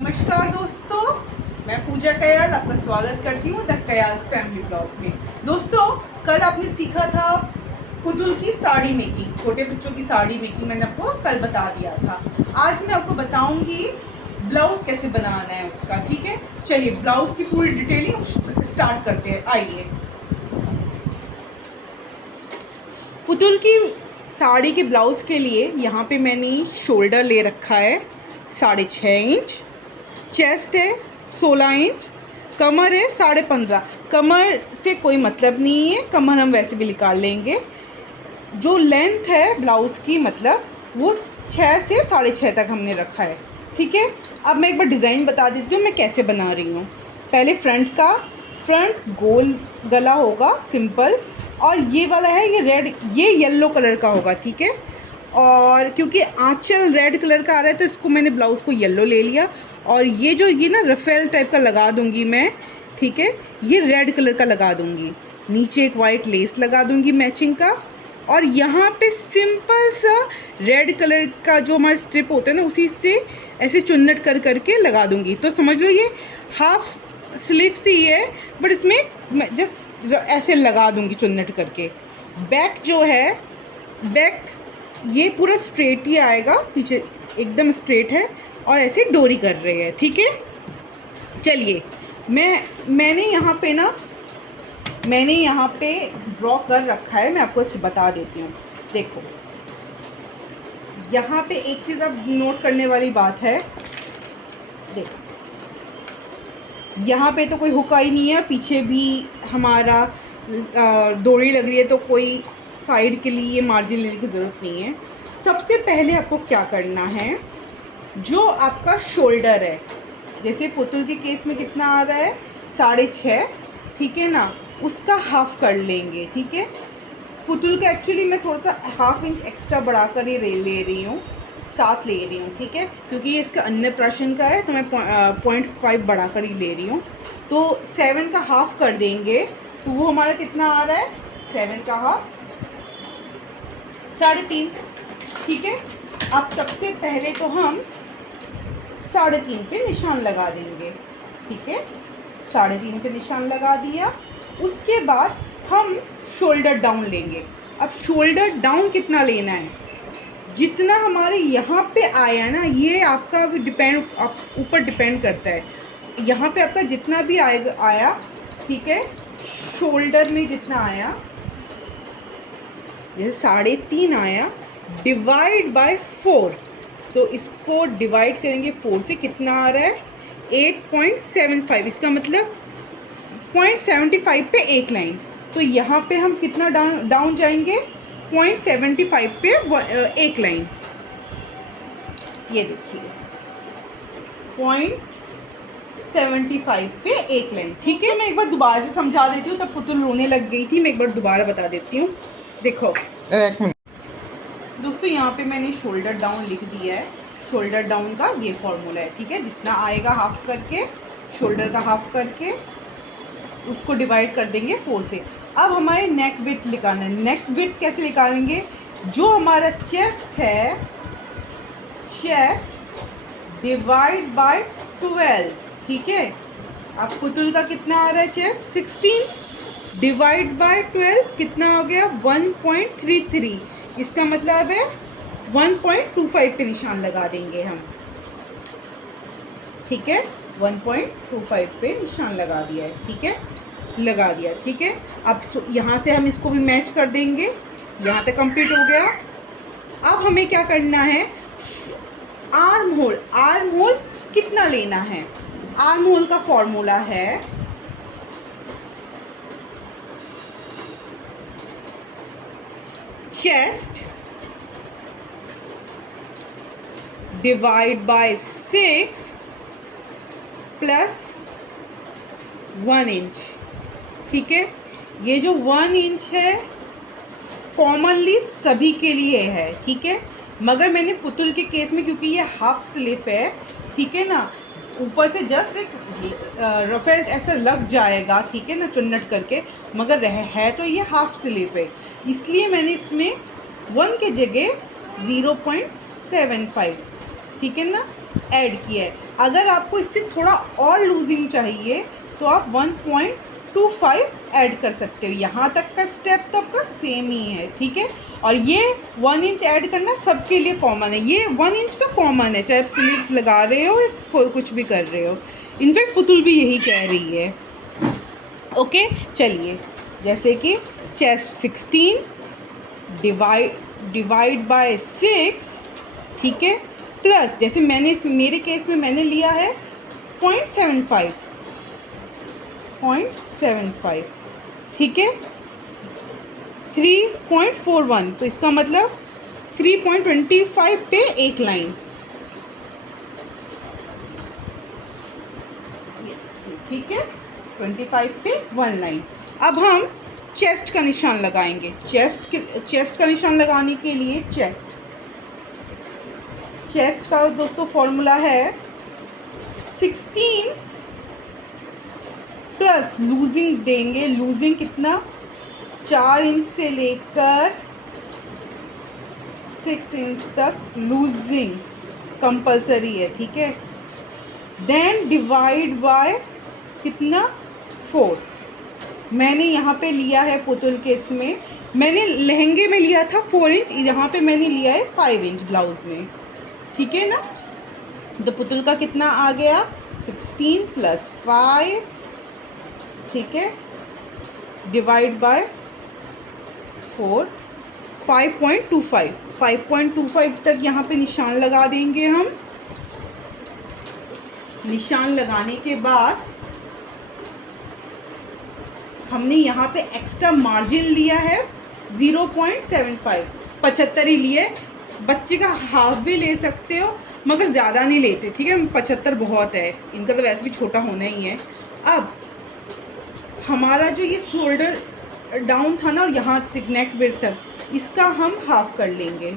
नमस्कार दोस्तों, मैं पूजा कयाल आपका स्वागत करती हूँ द कयाल्स फैमिली ब्लॉग में। दोस्तों, कल आपने सीखा था पुतुल की साड़ी मेकिंग, छोटे बच्चों की साड़ी मेकिंग मैंने आपको कल बता दिया था। आज मैं आपको बताऊंगी ब्लाउज कैसे बनाना है उसका। ठीक है, चलिए ब्लाउज की पूरी डिटेलिंग स्टार्ट करते हैं। आइए, पुतुल की साड़ी के ब्लाउज के लिए यहाँ पे मैंने शोल्डर ले रखा है 6.5 इंच, चेस्ट है 16 इंच, कमर है 15.5। कमर से कोई मतलब नहीं है, कमर हम वैसे भी निकाल लेंगे। जो लेंथ है ब्लाउज़ की मतलब वो 6 से 6.5 तक हमने रखा है। ठीक है, अब मैं एक बार डिज़ाइन बता देती हूँ मैं कैसे बना रही हूँ। पहले फ्रंट गोल गला होगा सिंपल, और ये वाला है ये रेड, ये येलो कलर का होगा। ठीक है, और क्योंकि आंचल रेड कलर का आ रहा है तो इसको मैंने ब्लाउज़ को येलो ले लिया, और ये ना रफेल टाइप का लगा दूंगी मैं। ठीक है, ये रेड कलर का लगा दूंगी, नीचे एक वाइट लेस लगा दूंगी मैचिंग का, और यहाँ पे सिंपल सा रेड कलर का जो हमारा स्ट्रिप होता है ना उसी से ऐसे चुन्नट कर करके लगा दूंगी। तो समझ लो ये हाफ स्लीव सी है, बट इसमें जस्ट ऐसे लगा दूंगी चुन्नट करके। बैक जो है, बैक ये पूरा स्ट्रेट ही आएगा, पीछे एकदम स्ट्रेट है और ऐसे डोरी कर रहे हैं। ठीक है, चलिए मैंने यहाँ पे ड्रॉ कर रखा है, मैं आपको इसे बता देती हूँ। देखो, यहाँ पे एक चीज़ अब नोट करने वाली बात है। देखो, यहाँ पे तो कोई हुक्का ही नहीं है, पीछे भी हमारा डोरी लग रही है, तो कोई साइड के लिए मार्जिन लेने की ज़रूरत नहीं है। सबसे पहले आपको क्या करना है, जो आपका शोल्डर है, जैसे पुतुल के केस में कितना आ रहा है 6.5, ठीक है ना, उसका हाफ कर लेंगे। ठीक है, पुतुल का एक्चुअली मैं थोड़ा सा ½ इंच एक्स्ट्रा बढ़ा कर ही ले रही हूँ, 7 ले रही हूँ। ठीक है, क्योंकि ये इसका अन्नप्राशन का है तो मैं 0.5 बढ़ा कर ही ले रही हूँ। तो 7 का हाफ कर देंगे तो वो हमारा कितना आ रहा है, 7 का हाफ 3.5। ठीक है, अब सबसे पहले तो हम 3.5 पे निशान लगा देंगे। ठीक है, 3.5 पे निशान लगा दिया। उसके बाद हम शोल्डर डाउन लेंगे। अब शोल्डर डाउन कितना लेना है, जितना हमारे यहाँ पे आया ना, ये आपका भी ऊपर डिपेंड करता है। यहाँ पे आपका जितना भी आया, ठीक है, शोल्डर में जितना आया, जैसे 3.5 आया, डिवाइड बाय 4, तो इसको डिवाइड करेंगे 4 से, कितना आ रहा है 8.75। इसका मतलब 0.75 पे एक लाइन। तो यहाँ पे हम कितना डाउन जाएंगे, 0.75 पे एक लाइन। ये देखिए 0.75 पे एक लाइन। ठीक है, मैं एक बार दोबारा से समझा देती हूँ, तब पुतुल रोने लग गई थी, मैं एक बार दोबारा बता देती हूँ। देखो दोस्तों, यहाँ पे मैंने शोल्डर डाउन लिख दिया है। शोल्डर डाउन का ये फॉर्मूला है। ठीक है, जितना आएगा हाफ करके, शोल्डर का हाफ करके उसको डिवाइड कर देंगे 4 से। अब हमारे नेक विड्थ निकालना है। नेक विड्थ कैसे निकालेंगे, जो हमारा चेस्ट है, चेस्ट डिवाइड बाय 12। ठीक है, अब पुतुल का कितना आ रहा है, चेस्ट 16 डिवाइड बाय 12 कितना हो गया, 1.33। इसका मतलब है 1.25 पे निशान लगा देंगे हम। ठीक है, 1.25 पे निशान लगा दिया है। ठीक है, लगा दिया। ठीक है, अब यहाँ से हम इसको भी मैच कर देंगे। यहाँ तक कंप्लीट हो गया। अब हमें क्या करना है, आर्म होल कितना लेना है। आर्म होल का फॉर्मूला है chest divide by 6 plus 1 inch. ठीक है, ये जो 1 इंच है कॉमनली सभी के लिए है। ठीक है, मगर मैंने पुतुल के केस में, क्योंकि ये हाफ स्लीव है, ठीक है ना, ऊपर से जस्ट एक रफेल ऐसा लग जाएगा, ठीक है ना, चुन्नट करके, मगर है तो ये हाफ स्लीव है, इसलिए मैंने इसमें 1 के जगह 0.75, ठीक है ना, ऐड किया है। अगर आपको इससे थोड़ा और लूजिंग चाहिए तो आप 1.25 ऐड कर सकते हो। यहाँ तक का स्टेप तो आपका सेम ही है, ठीक है। और ये 1 इंच ऐड करना सबके लिए कॉमन है, ये 1 इंच तो कॉमन है, चाहे आप स्लीव्स लगा रहे हो या कोई कुछ भी कर रहे हो। इनफैक्ट पुतुल भी यही कह रही है। ओके, चलिए, जैसे कि चेस्ट 16 डिवाइड बाय 6, ठीक है, प्लस जैसे मेरे केस में मैंने लिया है 0.75, ठीक है, 3.41, तो इसका मतलब 3.25 पे एक लाइन, ठीक है, 25 पे 1 लाइन। अब हम चेस्ट का निशान लगाएंगे। चेस्ट का निशान लगाने के लिए चेस्ट का दोस्तों फॉर्मूला है 16 प्लस लूजिंग देंगे। लूजिंग कितना, 4 इंच से लेकर 6 इंच तक लूजिंग कंपलसरी है, ठीक है। देन डिवाइड बाय कितना, 4। मैंने यहाँ पे लिया है पुतुल के इसमें, मैंने लहंगे में लिया था 4 इंच, यहाँ पे मैंने लिया है 5 इंच ब्लाउज में, ठीक है ना। तो पुतुल का कितना आ गया, 16 प्लस 5, ठीक है, डिवाइड बाय 4, 5.25 तक यहाँ पे निशान लगा देंगे हम। निशान लगाने के बाद हमने यहाँ पे एक्स्ट्रा मार्जिन लिया है 0.75, 75 ही लिए। बच्चे का हाफ भी ले सकते हो मगर ज़्यादा नहीं लेते, ठीक है, 75 बहुत है, इनका तो वैसे भी छोटा होना ही है। अब हमारा जो ये शोल्डर डाउन था ना और यहाँ तक नेक विड्थ तक, इसका हम हाफ कर लेंगे।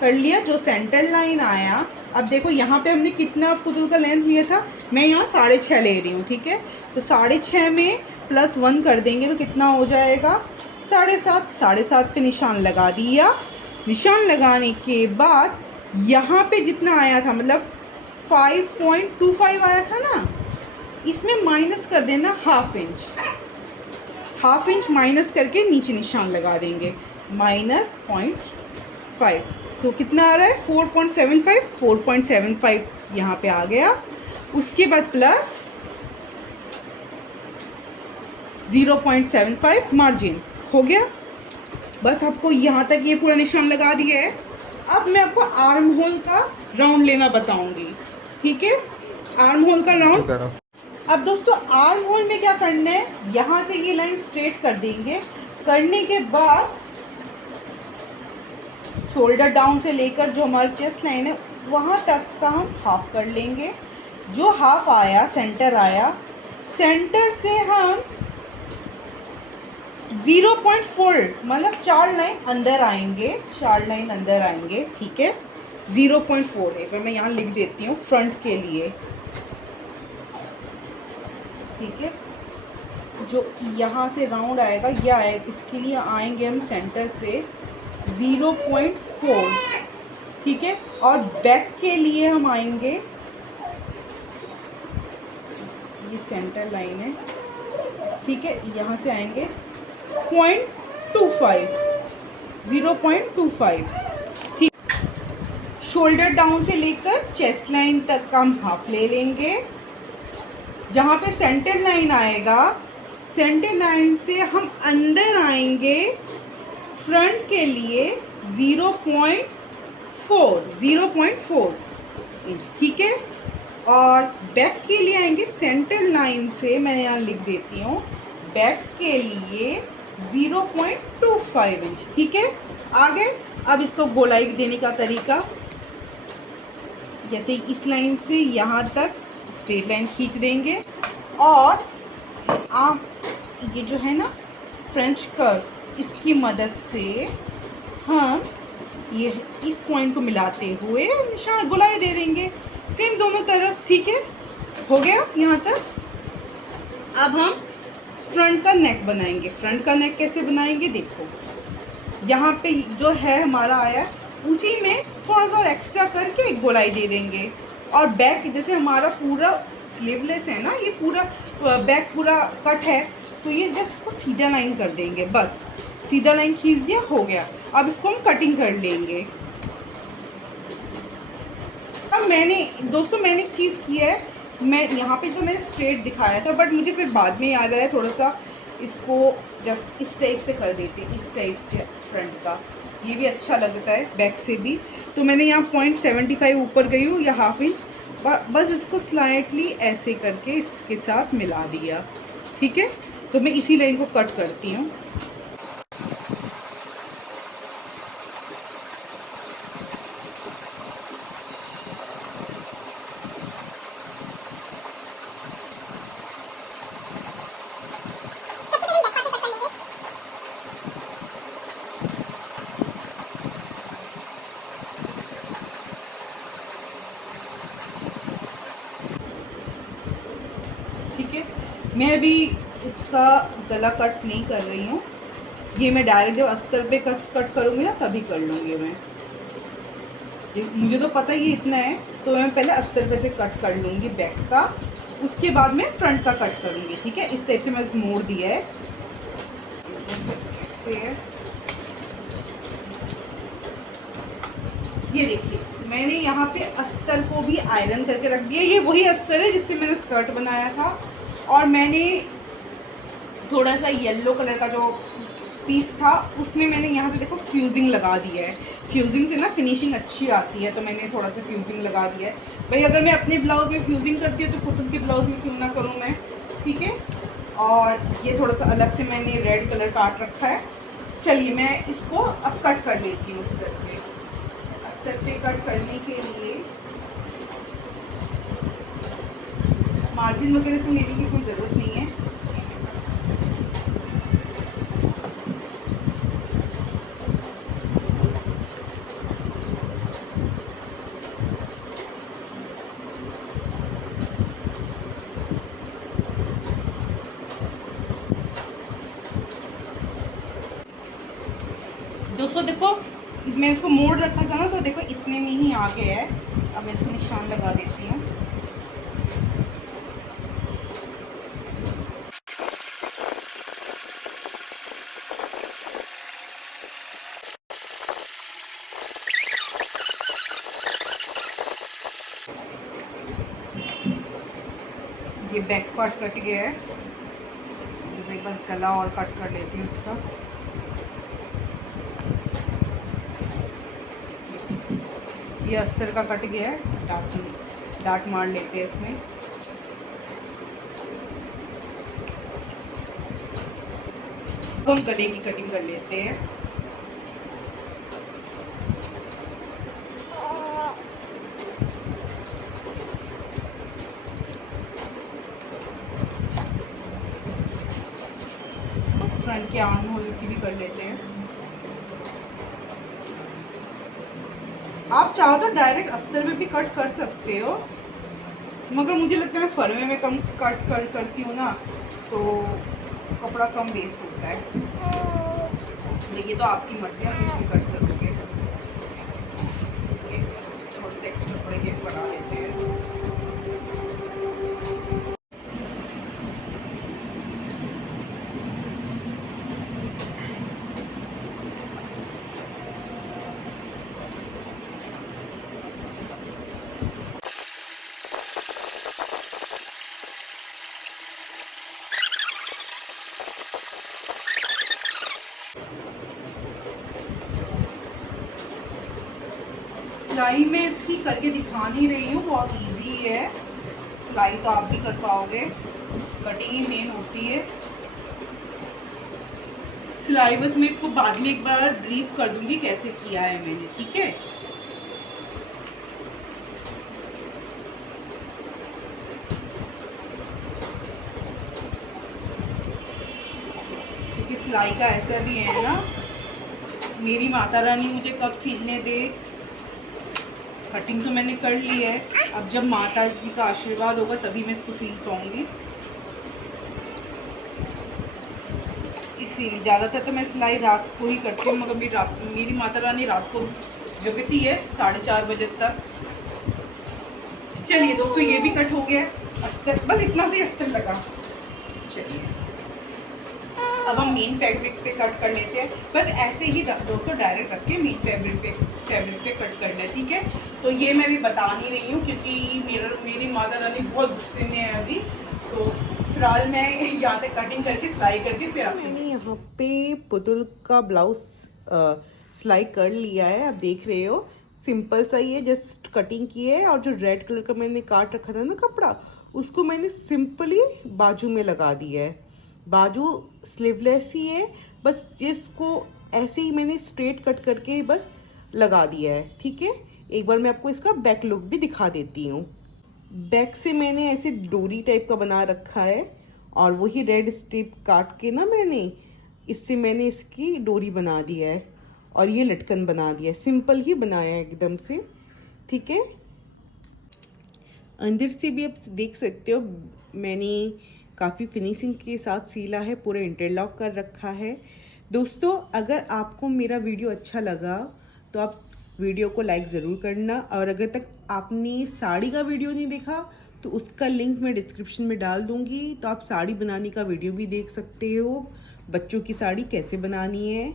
कर लिया, जो सेंटर लाइन आया। अब देखो यहाँ पे हमने कितना पुतुल का लेंथ लिया था, मैं यहाँ 6.5 ले रही हूँ, ठीक है। तो 6.5 में प्लस 1 कर देंगे तो कितना हो जाएगा, 7.5। 7.5 पे निशान लगा दिया। निशान लगाने के बाद यहाँ पे जितना आया था, मतलब 5.25 आया था ना, इसमें माइनस कर देना हाफ इंच माइनस करके नीचे निशान लगा देंगे, -0.5। तो कितना आ रहा है, 4.75 यहाँ पे आ गया। उसके बाद प्लस 0.75 मार्जिन हो गया। बस आपको यहाँ तक ये पूरा निशान लगा दिया है। अब मैं आपको आर्म होल का राउंड लेना बताऊंगी, ठीक है। आर्म होल का राउंड, अब दोस्तों आर्म होल में क्या करना है, यहाँ से ये लाइन स्ट्रेट कर देंगे। करने के बाद शोल्डर डाउन से लेकर जो हमारा चेस्ट लाइन है वहाँ तक का हम हाफ कर लेंगे। जो हाफ आया, सेंटर आया, सेंटर से हम 0.4 मतलब 4 लाइन अंदर आएंगे, ठीक है। 0.4 है, फिर मैं यहाँ लिख देती हूँ फ्रंट के लिए, ठीक है। जो यहाँ से राउंड आएगा यह आएगा, इसके लिए आएंगे हम सेंटर से 0.4, ठीक है। और बैक के लिए हम आएंगे, ये सेंटर लाइन है, ठीक है, यहाँ से आएंगे 0.25, ठीक। शोल्डर डाउन से लेकर चेस्ट लाइन तक का हम हाफ ले लेंगे। जहाँ पे सेंटर लाइन आएगा, सेंटर लाइन से हम अंदर आएंगे फ्रंट के लिए 0.4 इंच, ठीक है। और बैक के लिए आएंगे सेंटर लाइन से, मैं यहाँ लिख देती हूँ, बैक के लिए 0.25 इंच, ठीक है। आगे अब इसको गोलाई देने का तरीका, जैसे इस लाइन से यहाँ तक स्ट्रेट लाइन खींच देंगे और आप ये जो है ना फ्रेंच कर्व, इसकी मदद से हम ये इस पॉइंट को मिलाते हुए निशान गोलाई दे देंगे, सेम दोनों तरफ, ठीक है। हो गया यहाँ तक। अब हम फ्रंट का नेक बनाएंगे। फ्रंट का नेक कैसे बनाएंगे, देखो यहाँ पे जो है हमारा आया, उसी में थोड़ा सा और एक्स्ट्रा करके गोलाई दे देंगे और बैक जैसे हमारा पूरा स्लीवलेस है ना, ये पूरा बैक पूरा कट है, तो ये जस्ट इसको सीधा लाइन कर देंगे, बस सीधा लाइन खींच दिया, हो गया। अब इसको हम कटिंग कर लेंगे। अब मैंने एक चीज़ की है, मैं यहाँ पे तो मैंने स्ट्रेट दिखाया था, बट मुझे फिर बाद में याद आया थोड़ा सा इसको जस्ट इस टाइप से कर देते हैं, इस टाइप से फ्रंट का, ये भी अच्छा लगता है बैक से भी। तो मैंने यहाँ 0.75 ऊपर गई हूँ या ½ इंच, बस इसको स्लाइटली ऐसे करके इसके साथ मिला दिया, ठीक है। तो मैं इसी लाइन को कट करती हूँ। ठीक है, मैं अभी इसका गला कट नहीं कर रही हूँ, ये मैं डायरेक्ट जब अस्तर पे कट करूँगी ना तभी कर लूँगी मैं। मुझे तो पता ही इतना है, तो मैं पहले अस्तर पे से कट कर लूँगी बैक का, उसके बाद मैं फ्रंट का कट करूँगी, ठीक है। इस टाइप से मैं मोड़ दिया है। ये देखिए, मैंने यहाँ पे अस्तर को भी आयरन करके रख दिया। ये वही अस्तर है जिससे मैंने स्कर्ट बनाया था, और मैंने थोड़ा सा येलो कलर का जो पीस था उसमें मैंने यहाँ से देखो फ्यूजिंग लगा दिया है। फ्यूजिंग से ना फिनिशिंग अच्छी आती है, तो मैंने थोड़ा सा फ्यूजिंग लगा दिया है। भाई अगर मैं अपने ब्लाउज में फ्यूजिंग करती हूँ तो खुद के ब्लाउज में क्यों ना करूँ मैं, ठीक है। और ये थोड़ा सा अलग से मैंने रेड कलर काट रखा है। चलिए मैं इसको अब कट कर लेती हूँ अस्तर पे कट करने के लिए मार्जिन वगैरह से लेने की कोई ज़रूरत नहीं है। दोस्तों देखो, इसमें इसको मोड़ रखा था ना, तो देखो इतने में ही आ गया है। अब मैं इसको निशान लगा देती हूँ। ये बैक पार्ट कट गया है, एक बार गला और कट कर लेती हूँ इसका। ये अस्तर का कट गया है, डाट मार लेते हैं इसमें। अब हम गले की कटिंग कर लेते हैं। फ्रंट के आर्म होल की भी कर लेते हैं। आप चाहो तो डायरेक्ट अस्तर में भी कट कर सकते हो, मगर मुझे लगता है मैं फरमे में कम कट करती हूँ ना, तो कपड़ा कम वेस्ट होता है। ये तो आपकी मर्जी है, आप इसमें कट करोगे। थोड़े से एक्स्ट्रा थोड़े ये बढ़ा लेते हैं। सिलाई में इसकी करके दिखा नहीं रही हूँ, बहुत इजी है। सिलाई तो आप भी कर पाओगे, कटिंग ही मेन होती है। सिलाई बस मैं आपको बाद में एक बार ब्रीफ कर दूंगी कैसे किया है मैंने, ठीक है। क्योंकि सिलाई का ऐसा भी है ना, मेरी माता रानी मुझे कब सीखने दे। कटिंग तो मैंने कर ली है, अब जब माता जी का आशीर्वाद होगा तभी मैं इसको सीख पाऊंगी। इसीलिए ज़्यादातर तो मैं सिलाई रात को ही करती हूँ, मगर मेरी माता रानी रात को जगती है 4:30 बजे तक। चलिए दोस्तों ये भी कट हो गया अस्तर, बस इतना से अस्तर लगा। चलिए अब हम मेन फैब्रिक पे कट कर लेते हैं। बस ऐसे ही दोस्तों डायरेक्ट रख के मेन फैब्रिक पे कट करना है, ठीक है। तो ये मैं भी बता नहीं रही हूँ क्योंकि मेरी माता रानी बहुत गुस्से में है अभी, तो फिलहाल मैं यहाँ तक कटिंग करके सिलाई करके फिर मैंने यहाँ पे पुतुल का ब्लाउज सिलाई कर लिया है। आप देख रहे हो सिंपल सा ही है, जस्ट कटिंग की है। और जो रेड कलर का मैंने काट रखा था ना कपड़ा, उसको मैंने सिंपली बाजू में लगा दिया है। बाजू स्लीवलेस ही है, बस जिसको ऐसे ही मैंने स्ट्रेट कट करके बस लगा दिया है, ठीक है। एक बार मैं आपको इसका बैक लुक भी दिखा देती हूँ। बैक से मैंने ऐसे डोरी टाइप का बना रखा है और वही रेड स्ट्रिप काट के ना इससे मैंने इसकी डोरी बना दिया है और ये लटकन बना दिया है। सिंपल ही बनाया है एकदम से, ठीक है। अंदर से भी आप देख सकते हो मैंने काफ़ी फिनिशिंग के साथ सिला है, पूरा इंटरलॉक कर रखा है। दोस्तों अगर आपको मेरा वीडियो अच्छा लगा तो आप वीडियो को लाइक ज़रूर करना, और अगर तक आपने साड़ी का वीडियो नहीं देखा तो उसका लिंक मैं डिस्क्रिप्शन में डाल दूँगी, तो आप साड़ी बनाने का वीडियो भी देख सकते हो। बच्चों की साड़ी कैसे बनानी है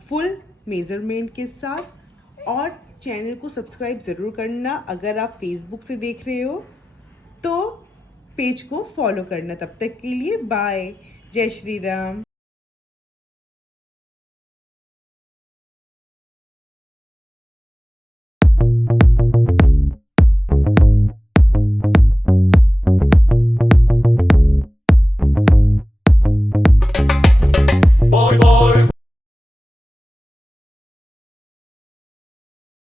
फुल मेज़रमेंट के साथ। और चैनल को सब्सक्राइब ज़रूर करना। अगर आप फेसबुक से देख रहे हो तो पेज को फॉलो करना। तब तक के लिए बाय, जय श्री राम।